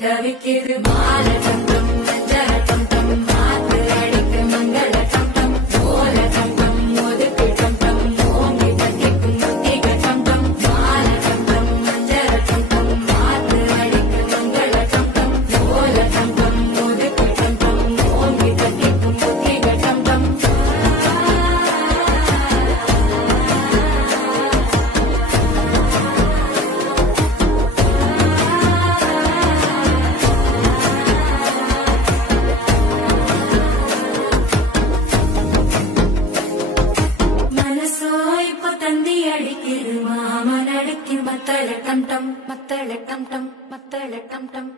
தவிக்குது மால சந்தம் மஞ்சள சந்தம் மாத்து அடிக்கு மங்கள சந்தம் ஓல சந்தம் ஒதுக்கு சந்தம் ஓங்கி தட்டிக்கும் முத்திக சந்தம் மால சந்தம் மஞ்சள சந்தம் மாத்து அடிக்கு மங்கள சந்தம் ஓல சந்தம் ஒதுக்கு சந்தம் ஓங்கி தட்டிக்கும் முத்திக சந்தம் மாமன் அடிக்கு மத்தள டம் டம் மத்தள டம் டம் மத்தள டம் டம்